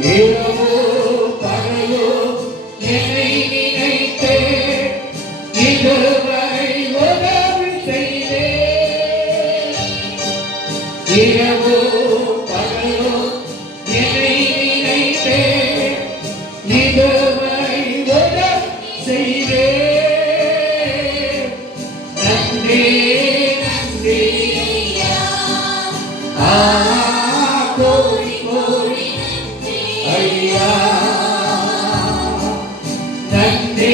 Eu vou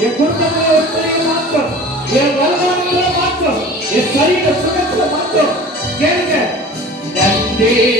என் குடும்பங்களை ஒற்றுமையை மாற்றும். என் வருமானங்களை மாற்றும். என் சரீர சுகத்தை மாற்றும். கேளுங்க. நன்றி.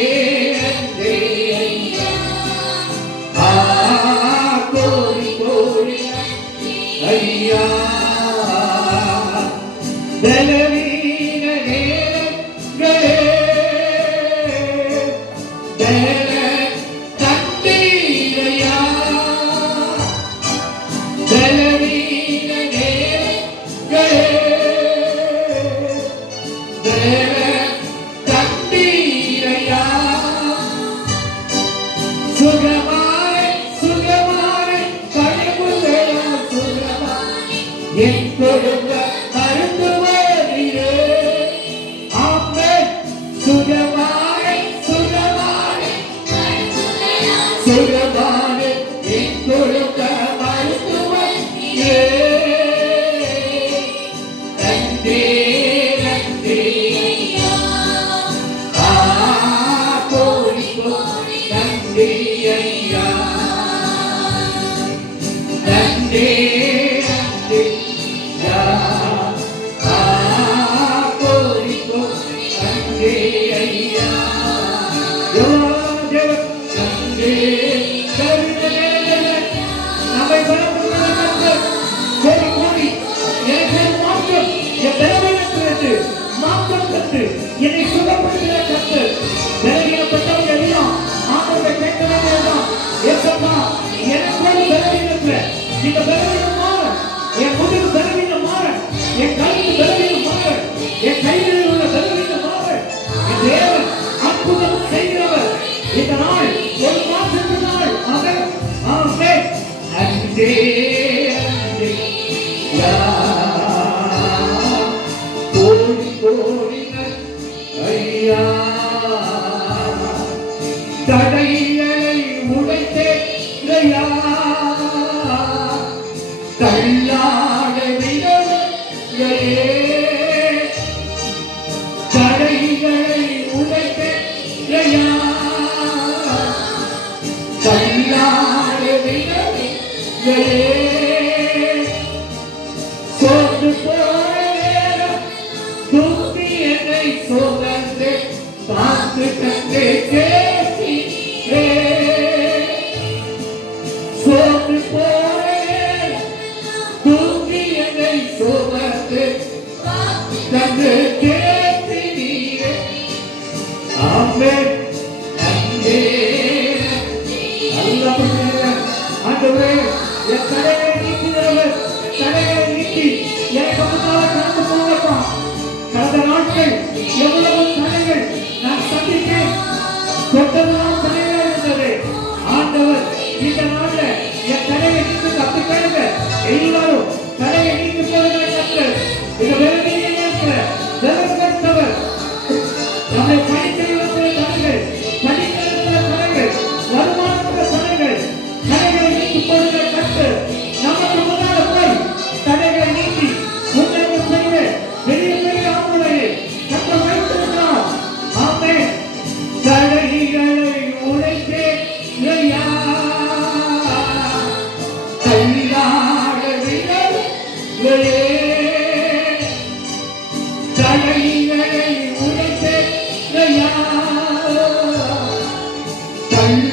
In the Stay Then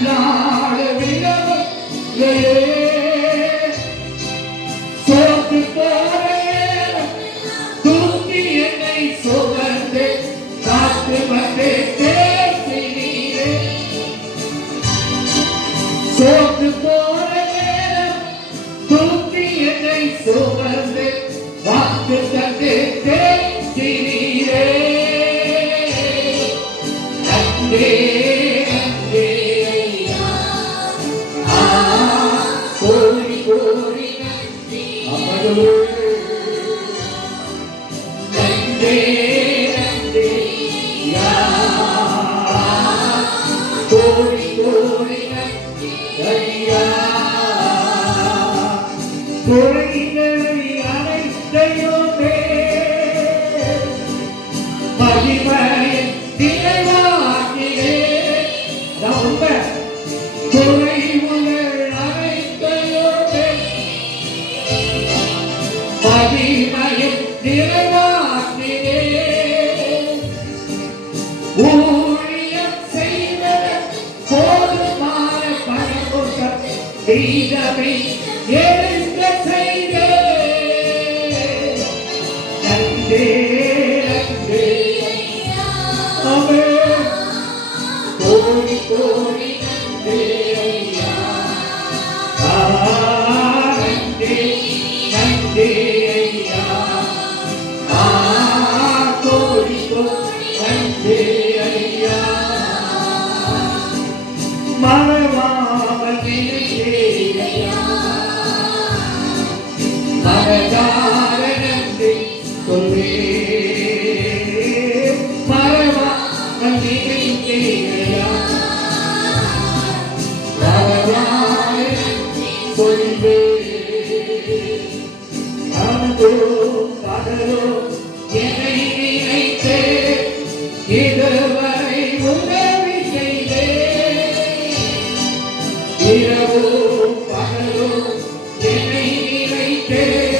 لا you. செய்த இரவும் பகலும் என்னை வைத்தே.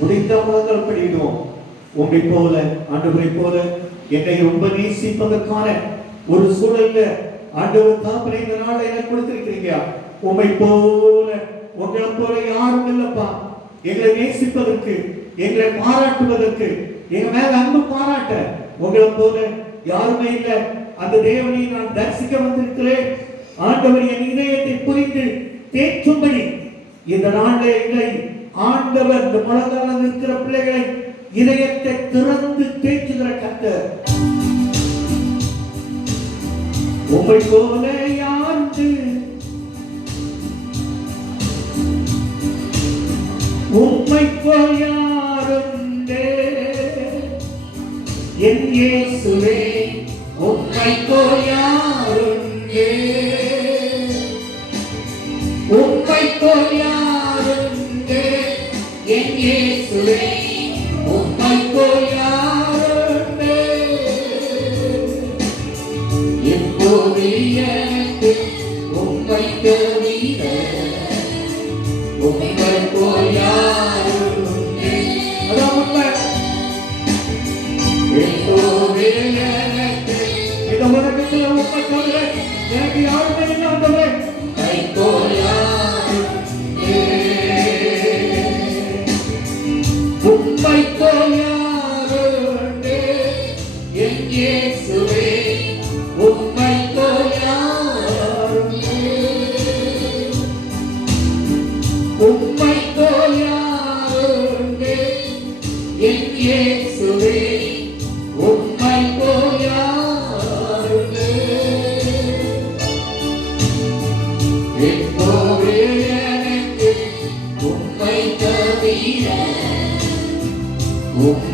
முடிந்த முழங்கள் படிடுவோம் உங்களை போல ஆண்டவரை போல என்னை ரொம்ப நேசிப்பதற்கான ஒரு சூழல்ல ஆண்டவர் தாப்பனை இந்த நாளை எனக்கு கொடுத்திருக்கிறீங்க. உண்மை போல உங்களை போல யாரும் இல்லப்பா. எங்களை நேசிப்பதற்கு எங்களை பாராட்டுவதற்கு எங்க மேல அன்பு பாராட்ட உங்களை போல யாருமே இல்ல. அந்த தேவனையை நான் தரிசிக்க வந்திருக்கிறேன். ஆண்டவர் என் இதயத்தை புரிந்து தேற்றும்படி இந்த நாளில் எங்களை ஆண்டவர் இந்த மழகாலம் இருக்கிற பிள்ளைகளை இதயத்தை திறந்து தேற்றுகிற கத்தர் உங்களை போல உம்மை போயாருண்டே என் இயேசுவே உம்மை போயாருண்டே உம்மை போல்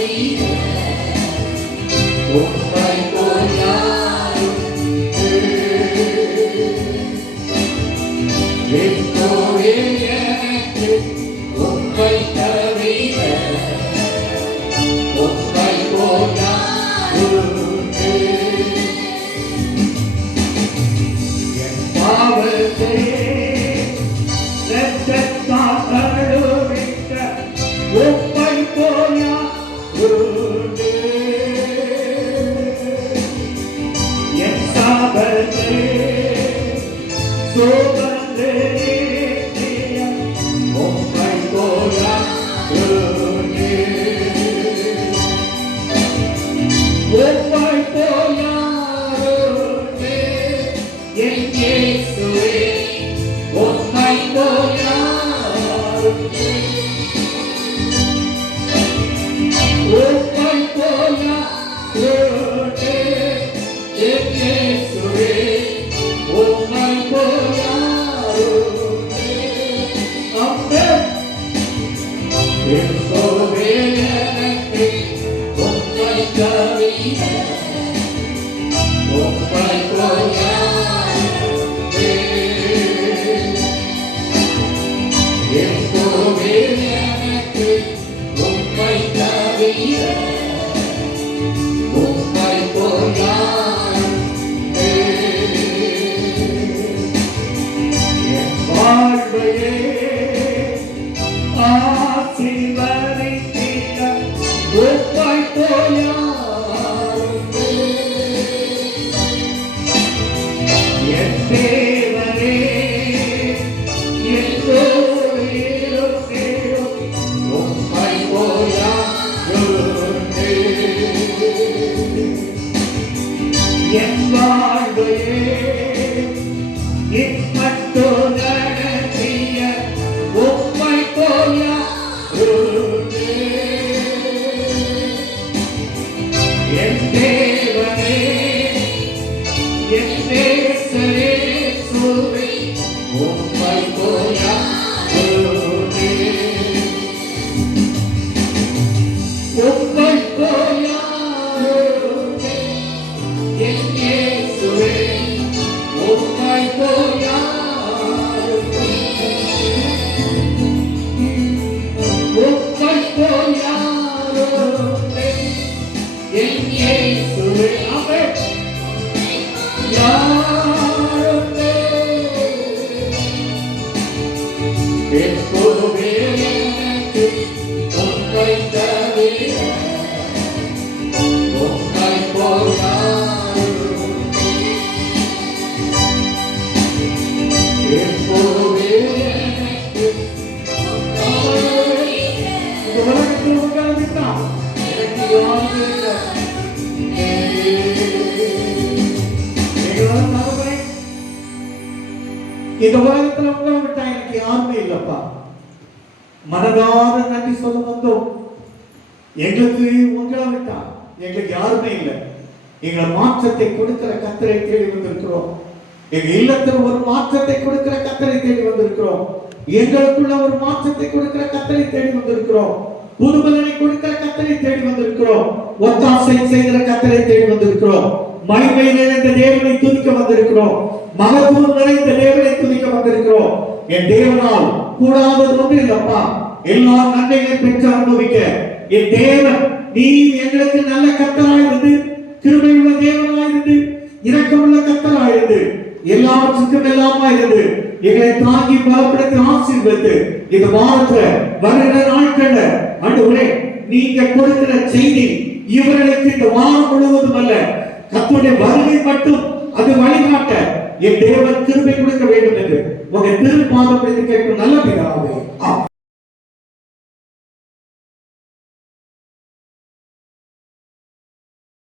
Yeah. So Amen. Amen. Siempre. மனதார நன்றி சொல்ல வந்தோம். எங்களுக்கு உங்களை எங்களுக்கு யாருமே இல்லை. எங்களை மாற்றத்தை கொடுக்கிற கத்தரை தேடி வந்திருக்கிறோம். எங்க இல்லத்தில் ஒரு மாற்றத்தை கொடுக்கிற கத்தரை தேடி வந்திருக்கிறோம். எங்களுக்குள்ள ஒரு மாற்றத்தை கொடுக்கிற கத்தரை தேடி வந்திருக்கிறோம். புதுபலனை கொடுக்கிற கத்தரை தேடி வந்திருக்கிறோம். ஒத்தாசை செய்கிற கத்தரை தேடி வந்திருக்கிறோம். மகிமை நிறைந்த தேவனை துதிக்க வந்திருக்கிறோம். மகத்துவம் நிறைந்த தேவனை துதிக்க வந்திருக்கிறோம். என் தேவனால் கூடாதது ஒன்று இல்லப்பா. எல்லா நன்மைகளையும் பெற்று அனுபவிக்க. என் தேவன் நீ எங்களுக்கு நல்ல கத்தராயிருந்து கிருபையுள்ள தேவனாயிருந்து இரக்கமுள்ள கத்தராயிருந்து எல்லாவற்றுக்கும் எல்லாமா இருந்து எங்களை தாங்கி பலப்படுத்தி ஆசீர்வதித்து இந்த வாரத்துல வருகிற நாட்கள்ல அன்று நீங்க கொடுக்கிற செய்தி இவர்களுக்கு இந்த வாரம் முழுவதும் அல்ல. கத்துடைய வருகை மட்டும் அது வழிகாட்ட. என் தேவன் கிருபை கொடுக்க வேண்டும் என்று உங்க திருப்பாதம் என்று கேட்கும் நல்ல பிதாவே.